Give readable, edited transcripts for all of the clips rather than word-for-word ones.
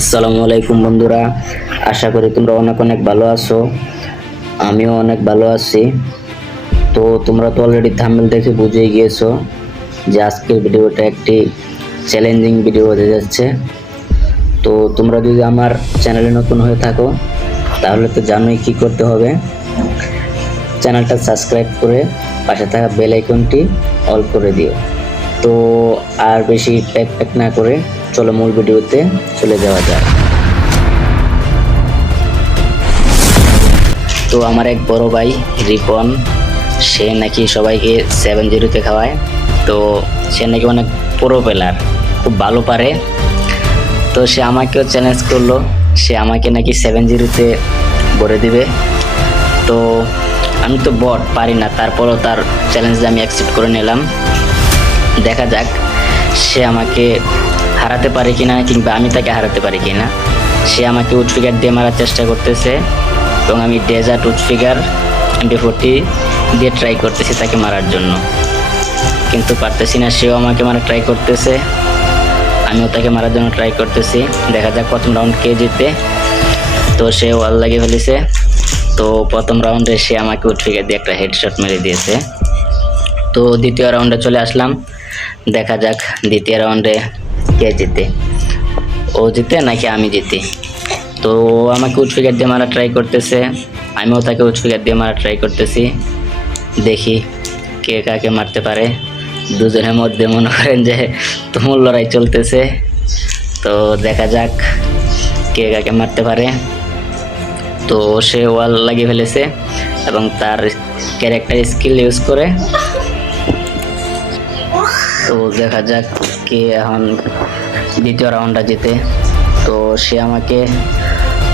আসসালামু আলাইকুম বন্ধুরা, আশা করি তোমরা অনেক অনেক ভালো আছো। আমিও অনেক ভালো আছি। তো তোমরা তো অলরেডি থাম্বনেল দেখে বুঝেই গিয়েছো যে আজকের ভিডিওটা একটি চ্যালেঞ্জিং ভিডিও হতে যাচ্ছে। তো তোমরা যদি আমার চ্যানেলে নতুন হয়ে থাকো তাহলে তো জানোই কি করতে হবে। চ্যানেলটা সাবস্ক্রাইব করে পাশে থাকা বেল আইকনটি অল করে দিও। তো আর বেশি প্যাক প্যাক না করে চলো মূল ভিডিওতে চলে যাওয়া যাক। তো আমার এক বড় ভাই রিপন, সে নাকি সবাইকে 7-0 খাওয়ায়। তো সে নাকি অনেক প্রো প্লেয়ার, খুব ভালো পারে। তো সে আমাকেও চ্যালেঞ্জ করলো, সে আমাকে নাকি 7-0 ভরে দিবে। তো আমি তো বট পারি না, তারপরও তার চ্যালেঞ্জ আমি অ্যাকসেপ্ট করে নিলাম। দেখা যাক সে আমাকে হারাতে পারে কিনা, কিংবা আমি তাকে হারাতে পারি কিনা। সে আমাকে উড ফিগার দিয়ে মারার চেষ্টা করতেছে এবং আমি ডেজার্ট উড ফিগার MP40 দিয়ে ট্রাই করতেছি তাকে মারার জন্য, কিন্তু পারতেছি না। সেও আমাকে মারা ট্রাই করতেছে, আমিও তাকে মারার জন্য ট্রাই করতেছি। দেখা যাক প্রথম রাউন্ড কে জিতে। তো সে ওয়াল লাগিয়ে ফেলেছে। তো প্রথম রাউন্ডে সে আমাকে উড ফিগার দিয়ে একটা হেডশট মেরে দিয়েছে। তো দ্বিতীয় রাউন্ডে চলে আসলাম, দেখা যাক দ্বিতীয় রাউন্ডে কে জিতে, ও জিতে নাকি আমি জিতি। তো আমাকে উড ফিগার দিয়ে মারা ট্রাই করতেছে, আমিও তাকে উড ফিগার দিয়ে মারা ট্রাই করতেছি। দেখি কে কাকে মারতে পারে। দুজনের মধ্যে মনে করেন যে তুমুল লড়াই চলতেছে। তো দেখা যাক কে কাকে মারতে পারে। তো সে ওয়াল লাগিয়ে ফেলেছে এবং তার ক্যারেক্টার স্কিল ইউজ করে। তো দেখা যাক কে এখন দ্বিতীয় রাউন্ডটা জিতে। তো সে আমাকে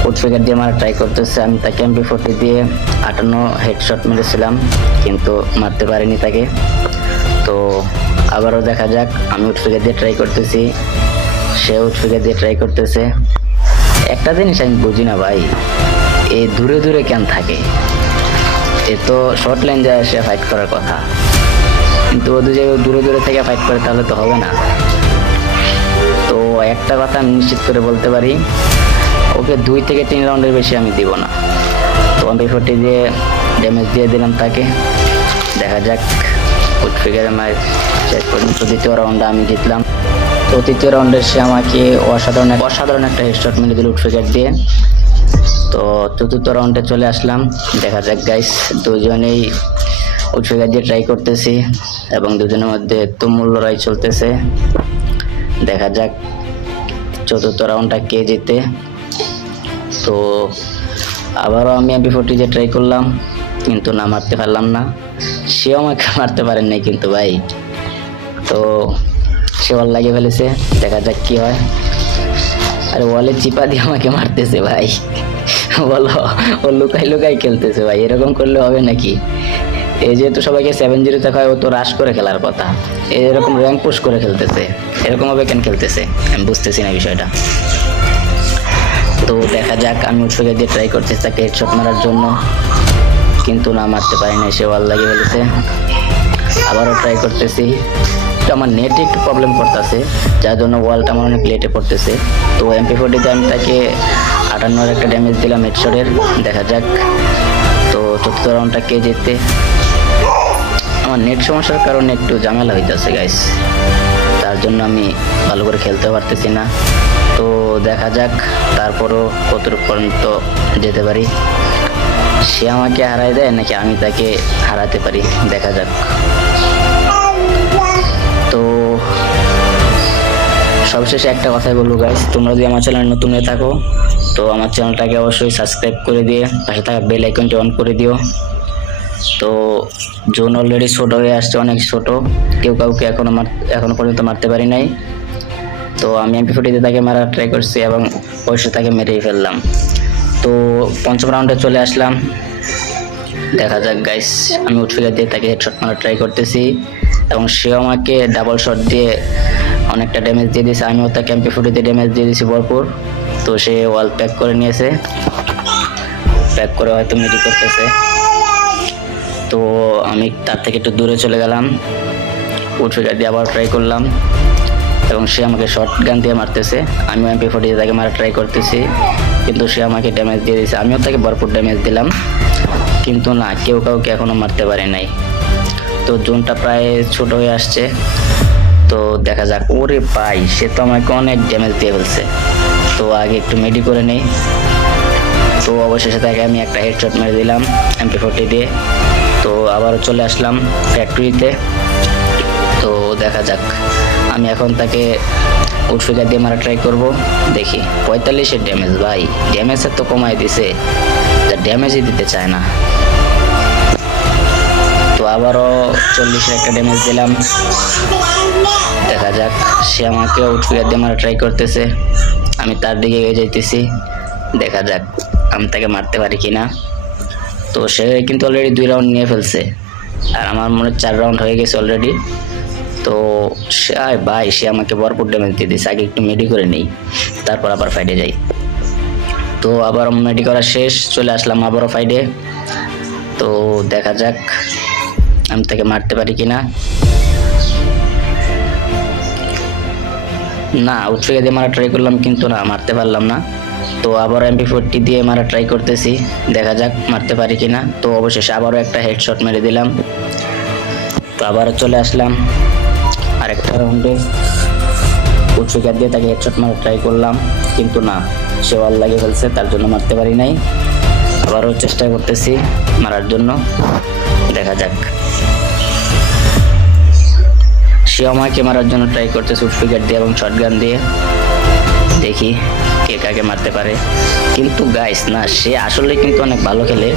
উড ফিগার দিয়ে মারা ট্রাই করতেছে, আমি তাকে MP40 দিয়ে 58 হেডশট মেরেছিলাম, কিন্তু মারতে পারিনি তাকে। তো আবারও দেখা যাক, আমি উড ফিগার দিয়ে ট্রাই করতেছি, সে উড ফিগার দিয়ে ট্রাই করতেছে। একটা জিনিস আমি বুঝি না ভাই, এ দূরে দূরে কেন থাকে? এ তো শর্ট লাইন যায় সে ফাইট করার কথা, কিন্তু ও যদি দূরে দূরে থেকে ফাইট করে তাহলে তো হবে না। তো একটা কথা আমি নিশ্চিত করে বলতে পারি, ওকে 2 থেকে 3 রাউন্ডের বেশি আমি দিব না। তো MP40 দিয়ে ড্যামেজ দিয়ে দিলাম তাকে। দেখা যাক উড ফিগারে ম্যাচ শেষ পর্যন্ত দ্বিতীয় রাউন্ডে আমি জিতলাম। তো তৃতীয় রাউন্ডে সে আমাকে অসাধারণ একটা হেডশট মেরে দিল উড ফিগার দিয়ে। তো চতুর্থ রাউন্ডে চলে আসলাম, দেখা যাক গাইস, দুজনেই উড ফিগার দিয়ে ট্রাই করতেছি এবং দুজনের মধ্যে তুমুল লড়াই চলতেছে। দেখা যাক চতুর্থ রাউন্ডটা কে জিতে। তো আবারও আমি MP40 দিয়ে ট্রাই করলাম, কিন্তু না মারতে পারলাম না। সেও আমাকে মারতে পারেন নাই কিন্তু ভাই। তো সে ওয়াল লাগিয়ে ফেলেছে, দেখা যাক কি হয়। আরে ওয়ালে চিপা দিয়ে আমাকে মারতেছে ভাই, বলো, ও লুকাই লুকাই খেলতেছে ভাই, এরকম করলে হবে নাকি? এই যেহেতু সবাইকে 7-0 হয়, ও তো রাশ করে খেলার কথা, এরকম র্যাঙ্ক পুশ করে খেলতেছে, এরকম ভাবে কেন খেলতেছে আমি বুঝতেছি না বিষয়টা। তো দেখা যাক, আমি উড ফিগার দিয়ে ট্রাই করতেছি তাকে হেডশট মারার জন্য, কিন্তু না মারতে পারি না, সে ওয়াল লাগিয়ে ফেলেছে। আবারও ট্রাই করতেছি, তো আমার নেটে একটু প্রবলেম করতেছে, যার জন্য ওয়ালটা আমার অনেক লেটে পড়তেছে। তো MP40 তে আমি তাকে 58 একটা ড্যামেজ দিলাম হেডশটের। দেখা যাক তো চতুর্থ রাউন্ডটা কে জিততে। আমার নেট সমস্যার কারণে একটু ঝামেলা হইতেছে গাইস, তার জন্য আমি ভালো করে খেলতে পারতেছি না। তো দেখা যাক তারপরও কতটুকু পর্যন্ত যেতে পারি, সে আমাকে হারাই দেয় নাকি আমি তাকে হারাতে পারি, দেখা যাক। তো সবশেষে একটা কথাই বলবো গাইস, তোমরা যদি আমার চ্যানেল নতুন হয়ে থাকো তো আমার চ্যানেলটাকে অবশ্যই সাবস্ক্রাইব করে দিয়ে পাশে থাকা বেল আইকনটি অন করে দিও। তো জোন অলরেডি ছোট হয়ে আসছে, অনেক ছোট, কেউ কাউকে এখনো পর্যন্ত মারতে পারি নাই। তো আমি MP40 দিয়ে তাকে মারার ট্রাই করছি এবং অবশ্যই তাকে মেরেই ফেললাম। তো পঞ্চম রাউন্ডে চলে আসলাম, দেখা যাক গাইস, আমি উড ফিগার দিয়ে তাকে হেডশট মারার ট্রাই করতেছি এবং সেও আমাকে ডাবল শট দিয়ে অনেকটা ড্যামেজ দিয়ে দিয়েছে, আমিও তাকে MP40 দিয়ে ড্যামেজ দিয়ে দিয়েছি ভরপুর। তো সে ওয়াল প্যাক করে নিয়েছে, প্যাক করে হয়তো মিডি করতেছে। তো আমি তার থেকে একটু দূরে চলে গেলাম, উড ফিগার দিয়ে আবার ট্রাই করলাম, এবং সে আমাকে শর্ট গান দিয়ে মারতেছে। আমিও MP40 দিয়ে তাকে মারা ট্রাই করতেছি, কিন্তু সে আমাকে ড্যামেজ দিয়ে দিয়েছে। আমিও তাকে ভরপুর ড্যামেজ দিলাম, কিন্তু না, কেউ কাউকে এখনো মারতে পারে নাই। তো জোনটা প্রায় ছোট হয়ে আসছে, তো দেখা যাক। ওরে ভাই, সে তো আমাকে অনেক ড্যামেজ দিয়ে ফেলছে। তো আগে একটু মেডি করে নেই। তো অবশেষে তাকে আমি একটা হেডশট মেরে দিলাম MP40 দিয়ে। তো আবারও চলে আসলাম ফ্যাক্টরিতে। তো দেখা যাক, আমি এখন তাকে উডফিগার দিয়ে মারা ট্রাই করব। দেখি 45-এর ড্যামেজ। ভাই ড্যামেজের তো কমাই দিছে, ড্যামেজই দিতে চায় না। তো আবারও 40-এর একটা ড্যামেজ দিলাম। দেখা যাক, সে আমাকে উডফিগার দিয়ে মারা ট্রাই করতেছে, আমি তার দিকে এগিয়ে যাইতেছি। দেখা যাক আমি তাকে মারতে পারি কিনা। তো সে কিন্তু অলরেডি 2 রাউন্ড নিয়ে ফেলছে, আর আমার মনে হয় 4 রাউন্ড হয়ে গেছে অলরেডি। তো ভাই সে আমাকে ভরপুর ড্যামেজ দিয়ে দিচ্ছে। আগে একটু মেডি করে নেই, তারপর আবার ফাইটে যাই। তো আবার মেডি করা শেষ, চলে আসলাম আবারও ফাইটে। তো দেখা যাক আমি তাকে মারতে পারি কিনা। না, উডফিগার দিয়ে মারা ট্রাই করলাম, কিন্তু না, মারতে পারলাম না। তো আবার MP40 দিয়ে মারা ট্রাই করতেছি, দেখা যাক মারতে পারি কিনা। তো অবশেষে আবারও একটা হেডশট মেরে দিলাম। তো আবারও চলে আসলাম আরেকটা রাউন্ডে। উডফিগার দিয়ে তাকে হেডশট মারা ট্রাই করলাম, কিন্তু না, সে ওয়াল লাগিয়ে ফেলছে, তার জন্য মারতে পারি নাই। আবারও চেষ্টা করতেছি মারার জন্য, দেখা যাক। সে আমাকে মারার জন্য ট্রাই করতেছে উডফিগার দিয়ে এবং শটগান দিয়ে। দেখি কে কাকে মারতে পারে। কিন্তু গাইস না, সে আসলে কিন্তু অনেক ভালো খেলে।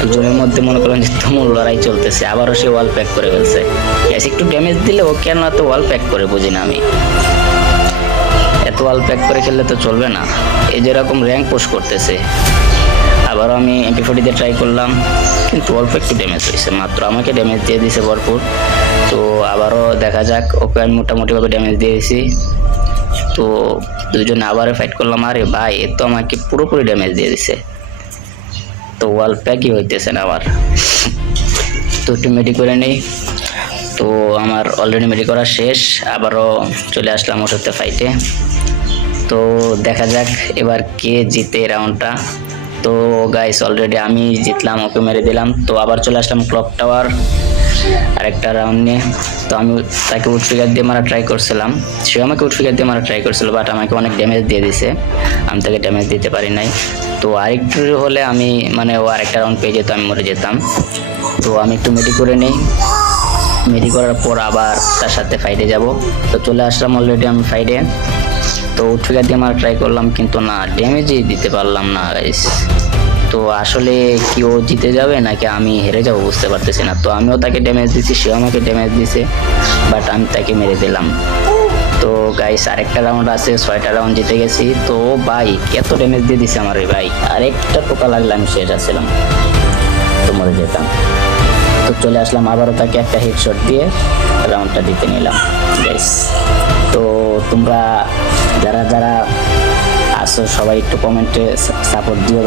দুজনের মধ্যে মনে করেন যে তুমুল লড়াই চলতেছে। আবারও সে ওয়াল প্যাক করে ফেলছে। গাইস একটু ড্যামেজ দিলে ও কেন এত ওয়াল প্যাক করে বুঝি না আমি। এত ওয়াল প্যাক করে খেললে তো চলবে না। এই যেরকম র্যাঙ্ক পুশ করতেছে। আবারও আমি MP40 দিয়ে ট্রাই করলাম, কিন্তু অল্প একটু ড্যামেজ হয়েছে মাত্র, আমাকে ড্যামেজ দিয়ে দিয়েছে ভরপুর। তো আবারও দেখা যাক, ওকে আমি মোটামুটিভাবে ড্যামেজ দিয়ে দিয়েছি। তো দুজনে আবারও ফাইট করলাম। আরে ভাই, এ তো আমাকে পুরোপুরি ড্যামেজ দিয়ে দিছে, তো ওয়াল প্যাকই হইতেছে না আবার। তো একটু মেডি করে নেই। তো আমার অলরেডি মেডি করা শেষ, আবারও চলে আসলাম ওর সাথে ফাইটে। তো দেখা যাক এবার কে জিতে রাউন্ডটা। তো গাইস অলরেডি আমি জিতলাম, ওকে মেরে দিলাম। তো আবার চলে আসলাম ক্লক টাওয়ার আরেকটা রাউন্ড নিয়ে। তো আমি তাকে উডফিগার দিয়ে মারা ট্রাই করছিলাম, সে আমাকে উডফিগার দিয়ে মারা ট্রাই করছিল, বাট আমাকে অনেক ড্যামেজ দিয়ে দিছে, আমি তাকে ড্যামেজ দিতে পারি নাই। তো আরেকটু হলে আমি ও আরেকটা রাউন্ড পেয়ে যেত, আমি মরে যেতাম। তো আমি একটু মেডি করে নেই, মেডি করার পর আবার তার সাথে ফাইটে যাব। তো চলে আসলাম অলরেডি আমি ফাইটে। তো উডফিগার দিয়ে মারা ট্রাই করলাম, কিন্তু না, ড্যামেজই দিতে পারলাম না গাইস। তো আসলে কি ও জিতে যাবে নাকি আমি হেরে যাবো বুঝতে পারতেছি না। তো আমিও তাকে ড্যামেজ দিচ্ছি, সেও আমাকে ড্যামেজ দিছে, বাট আমি তাকে মেরে দিলাম। তো গাইস আরেকটা রাউন্ড আছে, 6টা রাউন্ড জিতে গেছি। তো ভাই এত ড্যামেজ দিয়ে দিছে আমার ভাই, আরেকটা টোকা লাগলে আমি শেষ আসছিলাম, তো মরে যেতাম। তো চলে আসলাম আবারও তাকে একটা হেডশট দিয়ে রাউন্ডটা জিতে নিলাম গাইস। তো তোমরা যারা যারা আসো সবাই একটু কমেন্টে সাপোর্ট দিও।